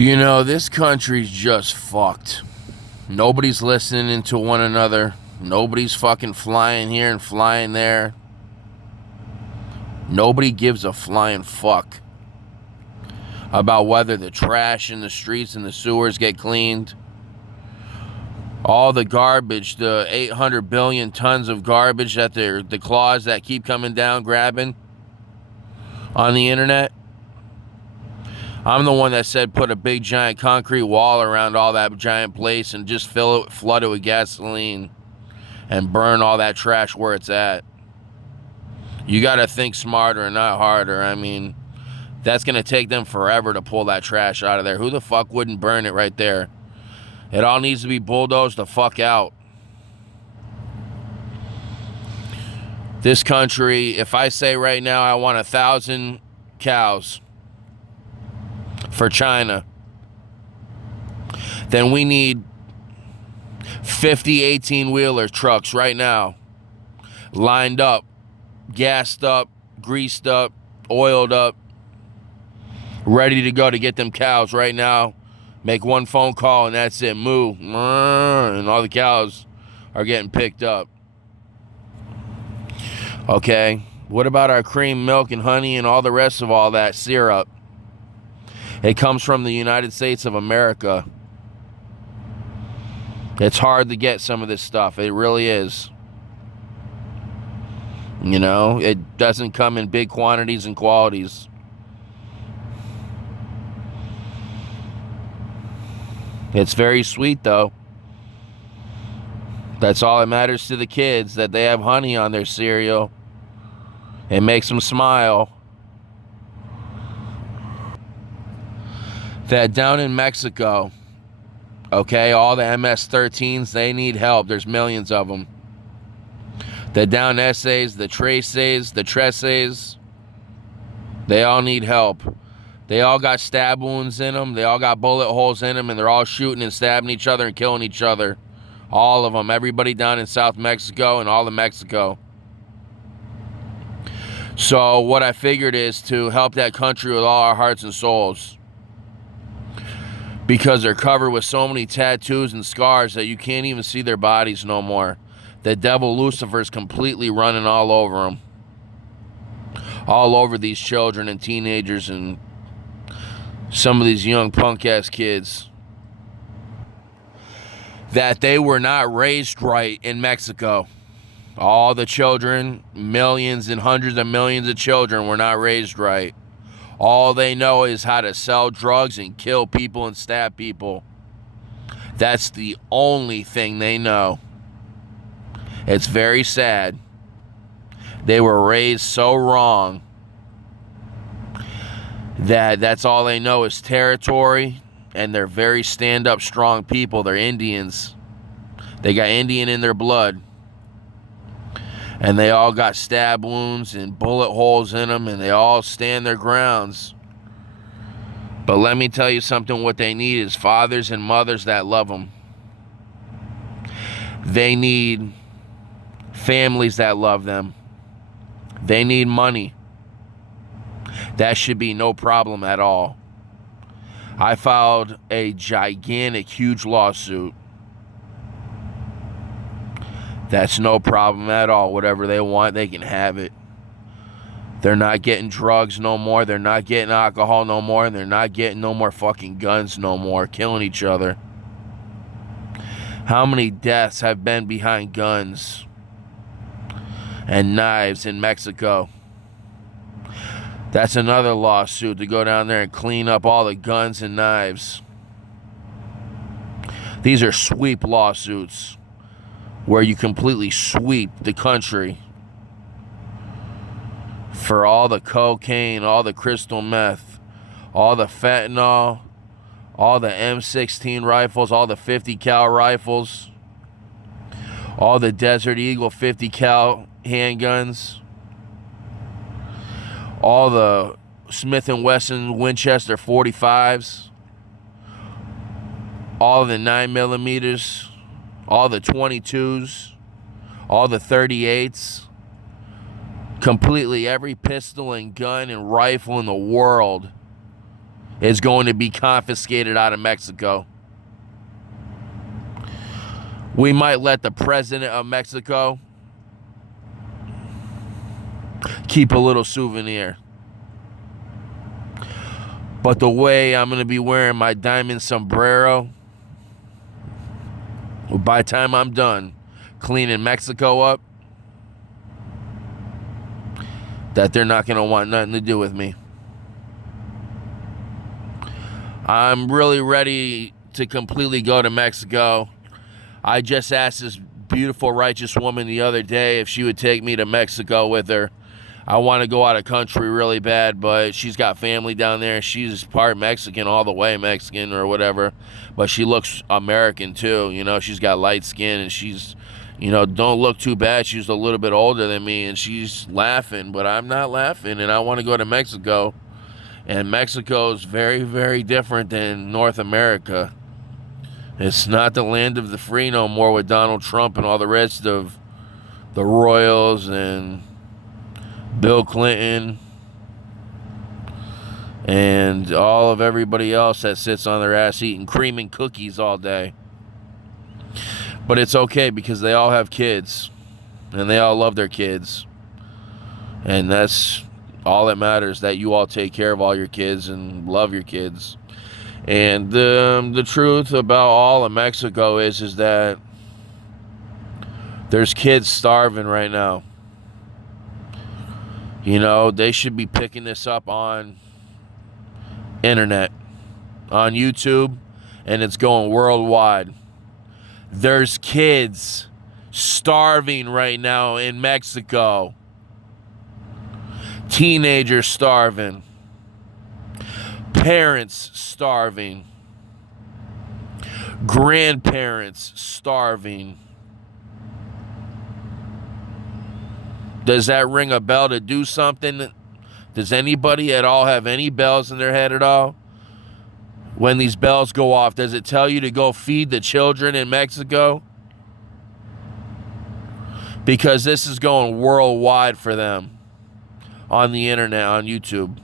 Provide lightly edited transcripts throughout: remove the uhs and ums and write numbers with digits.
You know, this country's just fucked. Nobody's listening to one another. Nobody's fucking flying here and flying there. Nobody gives a flying fuck about whether the trash in the streets and the sewers get cleaned. All the garbage, the 800 billion tons of garbage that the claws that keep coming down grabbing on the internet. I'm the one that said put a big giant concrete wall around all that giant place and just flood it with gasoline and burn all that trash where it's at. You got to think smarter and not harder. I mean, that's going to take them forever to pull that trash out of there. Who the fuck wouldn't burn it right there? It all needs to be bulldozed the fuck out. This country, if I say right now I want 1,000 cows for China, then we need 50 18-wheeler trucks right now, lined up, gassed up, greased up, oiled up, ready to go to get them cows right now. Make one phone call and that's it. Moo. And all the cows are getting picked up. Okay. What about our cream, milk, and honey and all the rest of all that syrup? It comes from the United States of America. It's hard to get some of this stuff. It really is. You know, it doesn't come in big quantities and qualities. It's very sweet, though. That's all that matters to the kids, that they have honey on their cereal. It makes them smile. That down in Mexico, okay, all the MS-13s, they need help. There's millions of them. The down essays, the traces, the tresses, they all need help. They all got stab wounds in them. They all got bullet holes in them, and they're all shooting and stabbing each other and killing each other. All of them. Everybody down in South Mexico and all of Mexico. So what I figured is to help that country with all our hearts and souls. Because they're covered with so many tattoos and scars that you can't even see their bodies no more. The devil Lucifer's completely running all over them. All over these children and teenagers and some of these young punk-ass kids. That they were not raised right in Mexico. All the children, millions and hundreds of millions of children were not raised right. All they know is how to sell drugs and kill people and stab people. That's the only thing they know. It's very sad. They were raised so wrong that's all they know is territory, and they're very stand-up, strong people. They're Indians. They got Indian in their blood. And they all got stab wounds and bullet holes in them, and they all stand their grounds. But let me tell you something, what they need is fathers and mothers that love them. They need families that love them. They need money. That should be no problem at all. I filed a gigantic, huge lawsuit. That's no problem at all. Whatever they want, they can have it. They're not getting drugs no more. They're not getting alcohol no more. And they're not getting no more fucking guns no more, killing each other. How many deaths have been behind guns and knives in Mexico? That's another lawsuit to go down there and clean up all the guns and knives. These are sweep lawsuits where you completely sweep the country for all the cocaine, all the crystal meth, all the fentanyl, all the M16 rifles, all the 50 cal rifles, all the Desert Eagle 50 cal handguns, all the Smith & Wesson Winchester 45s, all the 9mm, all the 22s, all the 38s, completely every pistol and gun and rifle in the world is going to be confiscated out of Mexico. We might let the president of Mexico keep a little souvenir. But the way I'm going to be wearing my diamond sombrero, by the time I'm done cleaning Mexico up, that they're not going to want nothing to do with me. I'm really ready to completely go to Mexico. I just asked this beautiful, righteous woman the other day if she would take me to Mexico with her. I want to go out of country really bad, but she's got family down there. She's part Mexican, all the way Mexican or whatever, but she looks American too. You know, she's got light skin and she's, you know, don't look too bad. She's a little bit older than me and she's laughing, but I'm not laughing, and I want to go to Mexico. And Mexico is very, very different than North America. It's not the land of the free no more with Donald Trump and all the rest of the royals and Bill Clinton and all of everybody else that sits on their ass eating cream and cookies all day. But it's okay because they all have kids and they all love their kids. And that's all that matters, that you all take care of all your kids and love your kids. And the truth about all of Mexico is that there's kids starving right now. You know, they should be picking this up on internet, on YouTube, and it's going worldwide. There's kids starving right now in Mexico. Teenagers starving. Parents starving. Grandparents starving. Does that ring a bell to do something? Does anybody at all have any bells in their head at all? When these bells go off, does it tell you to go feed the children in Mexico? Because this is going worldwide for them on the internet, on YouTube.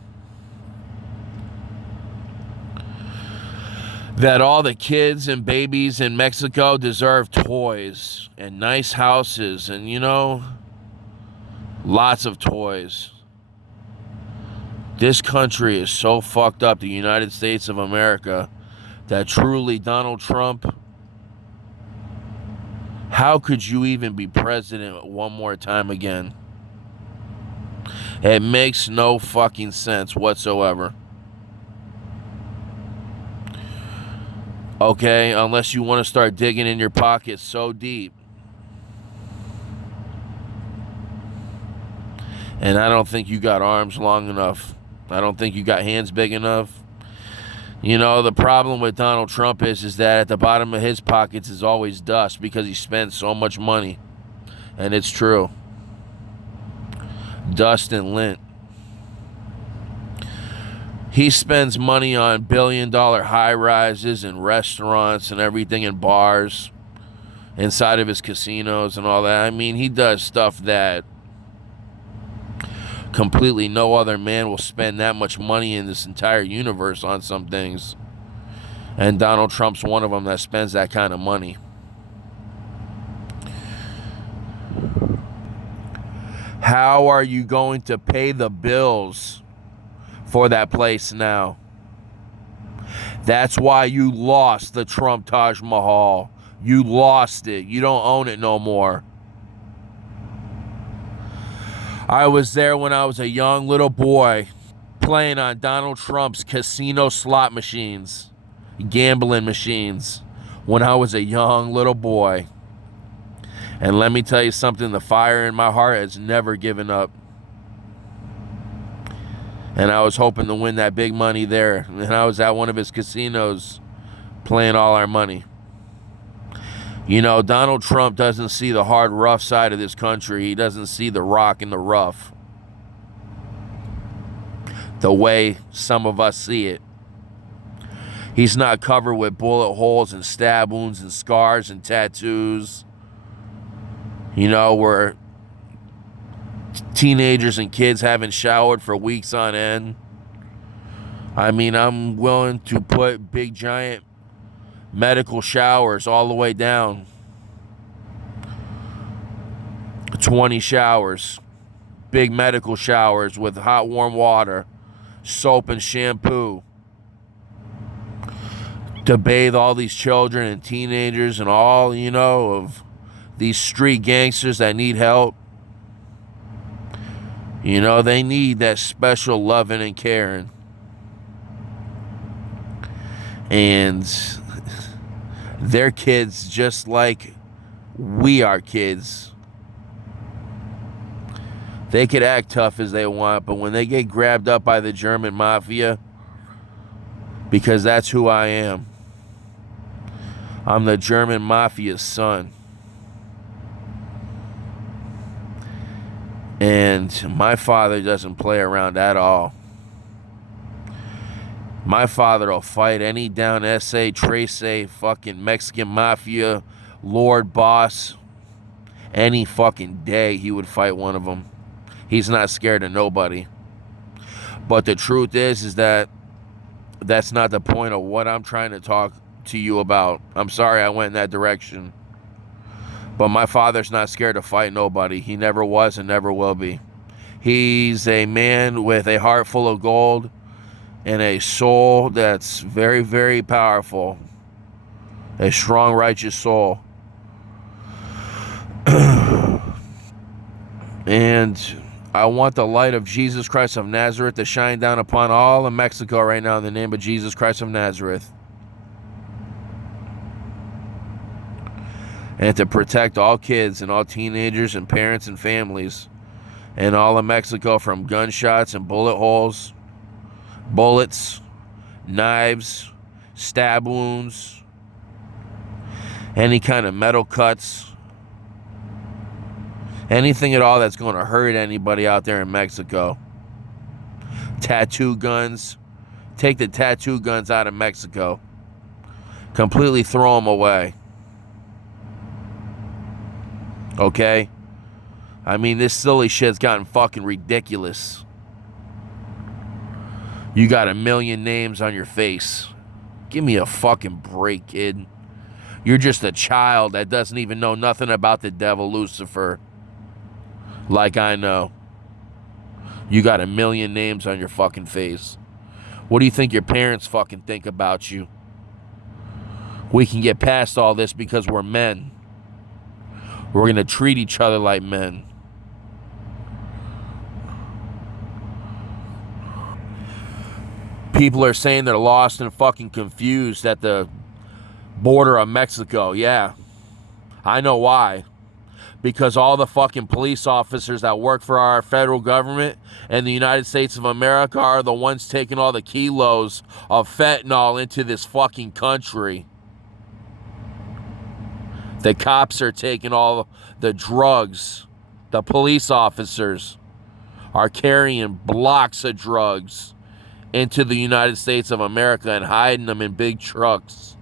That all the kids and babies in Mexico deserve toys and nice houses and, you know, lots of toys. This country is so fucked up, the United States of America, that truly Donald Trump, how could you even be president one more time again? It makes no fucking sense whatsoever. Okay, unless you want to start digging in your pockets so deep. And I don't think you got arms long enough. I don't think you got hands big enough. You know, the problem with Donald Trump is that at the bottom of his pockets is always dust because he spends so much money. And it's true. Dust and lint. He spends money on billion-dollar high-rises and restaurants and everything in bars inside of his casinos and all that. I mean, he does stuff that completely no other man will spend that much money in this entire universe on some things. And Donald Trump's one of them that spends that kind of money. How are you going to pay the bills for that place now? That's why you lost the Trump Taj Mahal. You lost it. You don't own it no more. I was there when I was a young little boy playing on Donald Trump's casino slot machines, gambling machines, when I was a young little boy. And let me tell you something, the fire in my heart has never given up. And I was hoping to win that big money there. And I was at one of his casinos playing all our money. You know, Donald Trump doesn't see the hard, rough side of this country. He doesn't see the rock and the rough the way some of us see it. He's not covered with bullet holes and stab wounds and scars and tattoos. You know, where teenagers and kids haven't showered for weeks on end. I mean, I'm willing to put big giant medical showers all the way down. 20 showers. Big medical showers with hot warm water, soap and shampoo. To bathe all these children and teenagers and all, of these street gangsters that need help. They need that special loving and caring. And they're kids just like we are kids. They could act tough as they want, but when they get grabbed up by the German mafia, because that's who I am. I'm the German mafia's son. And my father doesn't play around at all. My father will fight any down SA, Trace, fucking Mexican mafia, Lord boss. Any fucking day he would fight one of them. He's not scared of nobody. But the truth is that that's not the point of what I'm trying to talk to you about. I'm sorry I went in that direction. But my father's not scared to fight nobody. He never was and never will be. He's a man with a heart full of gold and a soul that's very, very powerful. A strong, righteous soul. And I want the light of Jesus Christ of Nazareth to shine down upon all of Mexico right now in the name of Jesus Christ of Nazareth. And to protect all kids and all teenagers and parents and families in all of Mexico from gunshots and bullet holes, bullets, knives, stab wounds, any kind of metal cuts, anything at all that's going to hurt anybody out there in Mexico. Tattoo guns. Take the tattoo guns out of Mexico. Completely throw them away. Okay? I mean, this silly shit's gotten fucking ridiculous. You got 1 million names on your face. Give me a fucking break, kid. You're just a child that doesn't even know nothing about the devil, Lucifer. Like I know. You got 1 million names on your fucking face. What do you think your parents fucking think about you? We can get past all this because we're men. We're going to treat each other like men. People are saying they're lost and fucking confused at the border of Mexico. Yeah. I know why. Because all the fucking police officers that work for our federal government and the United States of America are the ones taking all the kilos of fentanyl into this fucking country. The cops are taking all the drugs. The police officers are carrying blocks of drugs into the United States of America and hiding them in big trucks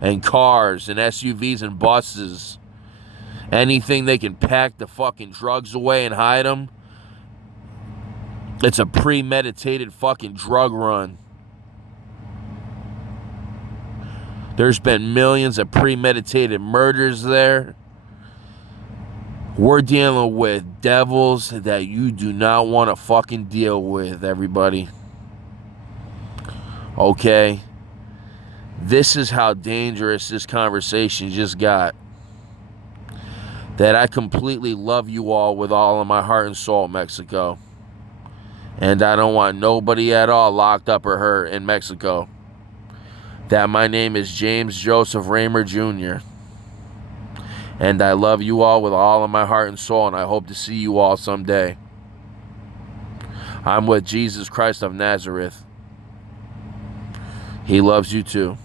and cars and SUVs and buses. Anything they can pack the fucking drugs away and hide them. It's a premeditated fucking drug run. There's been millions of premeditated murders there. We're dealing with devils that you do not want to fucking deal with, everybody. Okay? This is how dangerous this conversation just got. That I completely love you all with all of my heart and soul, Mexico. And I don't want nobody at all locked up or hurt in Mexico. That my name is James Joseph Raymer Jr. And I love you all with all of my heart and soul, and I hope to see you all someday. I'm with Jesus Christ of Nazareth. He loves you too.